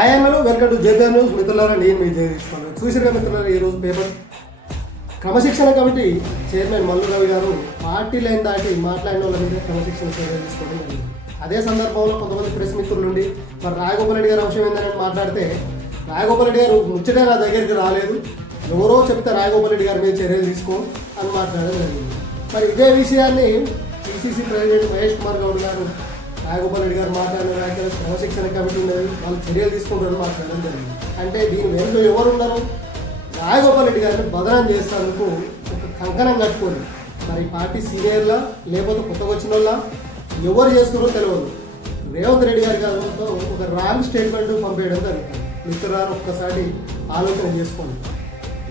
ఆయనలో welcome to JPR news. మిత్రులారా, నేను మీ జయదీశ్వరరావు. చూసిరుగా మిత్రులారా, ఈరోజు పేపర్ క్రమశిక్షణ కమిటీ చైర్మన్ మల్లు రవి గారు పార్టీ లైన్ దాటి మాట్లాడిన వాళ్ళ మీద క్రమశిక్షణ చర్యలు తీసుకోవడం జరిగింది. అదే సందర్భంలో కొంతమంది ప్రెస్ మిత్రుల నుండి మరి రాజగోపాల్ రెడ్డి గారి అంశం ఏందని మాట్లాడితే, రాజగోపాల్ రెడ్డి గారు ముచ్చటే నా దగ్గరికి రాలేదు, ఎవరో చెప్తే రాజగోపాల్ రెడ్డి గారి మీద చర్యలు తీసుకో అని మాట్లాడడం జరిగింది. మరి ఇదే విషయాన్ని పిసిసి ప్రెసిడెంట్ మహేష్ కుమార్ గౌడ్ గారు రాజగోపాల్ రెడ్డి గారు మాట్లాడిన వ్యాఖ్యలు క్రమశిక్షణ కమిటీ ఉన్నది, వాళ్ళు చర్యలు తీసుకుంటారని మాట్లాడడం జరిగింది. అంటే దీని వెనుక ఎవరు ఉన్నారు? రాజగోపాల్ రెడ్డి గారిని బదనాం చేసేందుకు ఒక కంకణం కట్టుకొని మరి పార్టీ సీనియర్లా లేకపోతే కొత్తగా వచ్చిన వాళ్ళ ఎవరు చేస్తున్నారో తెలియదు. రేవంత్ రెడ్డి గారి గారితో ఒక రాంగ్ స్టేట్మెంట్ పంపేయడం జరుగుతుంది. మిత్రులారా, ఒక్కసారి ఆలోచన చేసుకోండి.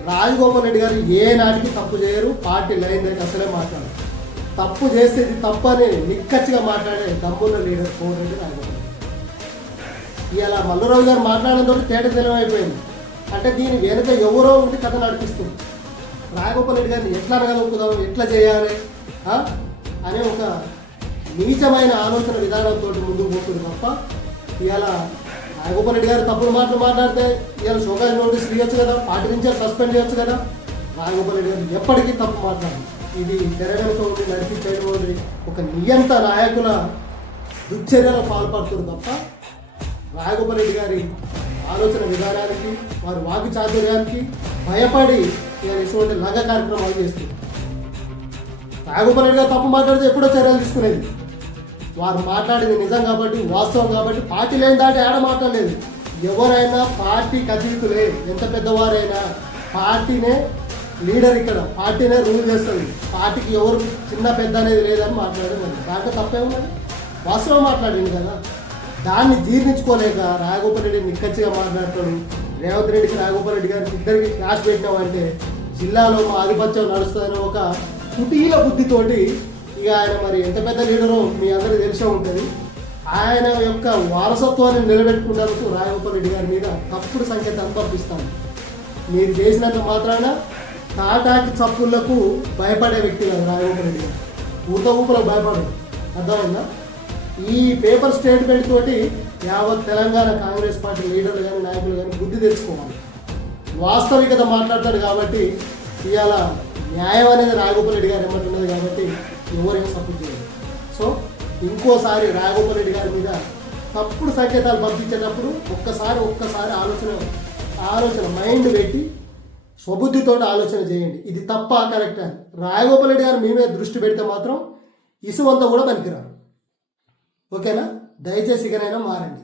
రాజగోపాల్ రెడ్డి గారు ఏ నాటికి తప్పు చేయరు, పార్టీ లైన్ దగ్గర అసలే మాట్లాడరు. తప్పు చేసేది తప్పు అని నిక్కచ్చిగా మాట్లాడే దమ్మున్న లీడర్ కోరెడ్డి రాజగోపాల్ రెడ్డి. ఇలా మల్లురావు గారు మాట్లాడడంతో తేట తెలవైపోయింది. అంటే దీని వెనుక ఎవరో ఉండి కథ నడిపిస్తుంది. రాజగోపాల్ రెడ్డి గారిని ఎట్లా అనగలుగుదాం, ఎట్లా చేయాలి అనే ఒక నీచమైన ఆలోచన విధానంతో ముందుకు పోతుంది తప్ప, ఇవాళ రాజగోపాల్ రెడ్డి గారు తప్పుడు మాటలు మాట్లాడితే ఇవాళ షోకాజ్ నోటీస్ ఇవ్వచ్చు కదా, పార్టీ నుంచి సస్పెండ్ చేయొచ్చు కదా. రాజగోపాల్ రెడ్డి గారు ఎప్పటికీ తప్పు మాట్లాడారు. ఇది తెరగంతో ఉండి నడిపించేటువంటి ఒక నియంత నాయకుల దుశ్చర్యలు పాల్పడుతుంది తప్ప, రాజగోపాల్ రెడ్డి గారి ఆలోచన విధానానికి, వారి వాకి చాతుర్యానికి భయపడి ఇటువంటి లంఘ కార్యక్రమాలు చేస్తుంది. రాజగోపాల్ రెడ్డి గారు తప్పు మాట్లాడితే ఎప్పుడో చర్యలు తీసుకునేది. వారు మాట్లాడింది నిజం కాబట్టి, వాస్తవం కాబట్టి, పార్టీ లేని దాటి ఆడ మాట్లాడలేదు. ఎవరైనా పార్టీకి అతీతులే, ఎంత పెద్దవారైనా పార్టీనే లీడర్, ఇక్కడ పార్టీనే రూల్ చేస్తుంది. పార్టీకి ఎవరు చిన్న పెద్ద అనేది లేదని మాట్లాడేది. దాంట్లో తప్పే ఉన్నది, వాస్తవం మాట్లాడింది కదా. దాన్ని జీర్ణించుకోలేక రాజగోపాల్ రెడ్డి నిక్కచ్చిగా మాట్లాడతాడు. రేవంత్ రెడ్డికి రాజగోపాల్ రెడ్డి గారికి ఇద్దరికి క్లాష్ పెట్టినామంటే జిల్లాలో మా ఆధిపత్యం నడుస్తుందని ఒక కుటీల బుద్ధితోటి ఇక ఆయన మరి ఎంత పెద్ద లీడరో మీ అందరికీ తెలిసే ఉంటుంది. ఆయన యొక్క వారసత్వాన్ని నిలబెట్టుకున్నందుకు రాజగోపాల్ రెడ్డి గారి మీద తప్పుడు సంకేతాన్ని పంపిస్తాను. మీరు చేసినంత మాత్రాన తాటాకి చప్పుళ్లకు భయపడే వ్యక్తి కాదు రాజగోపాల్ రెడ్డి గారు. ఊతలకు భయపడదు. అర్థమైందా? ఈ పేపర్ స్టేట్మెంట్ తోటి యావత్ తెలంగాణ కాంగ్రెస్ పార్టీ లీడర్లు కానీ నాయకులు కానీ బుద్ధి తెచ్చుకోవాలి. వాస్తవికత మాట్లాడతాడు కాబట్టి ఇవాళ న్యాయం అనేది రాజగోపాల్ రెడ్డి గారు ఏమంటున్నది కాబట్టి ఎవరైనా సపోర్ట్ చేయాలి. సో ఇంకోసారి రాజగోపాల్ రెడ్డి గారి మీద తప్పుడు సంకేతాలు పంపించేటప్పుడు ఒక్కసారి ఆలోచన మైండ్ పెట్టి స్వబుద్ధితో ఆలోచన చేయండి. ఇది తప్ప కరెక్ట్ అని. రాజగోపాల్ రెడ్డి గారు మీ మీద దృష్టి పెడితే మాత్రం ఇసువంతా కూడా పనికిరారు. ఓకేనా? దయచేసి ఇకనైనా మారండి.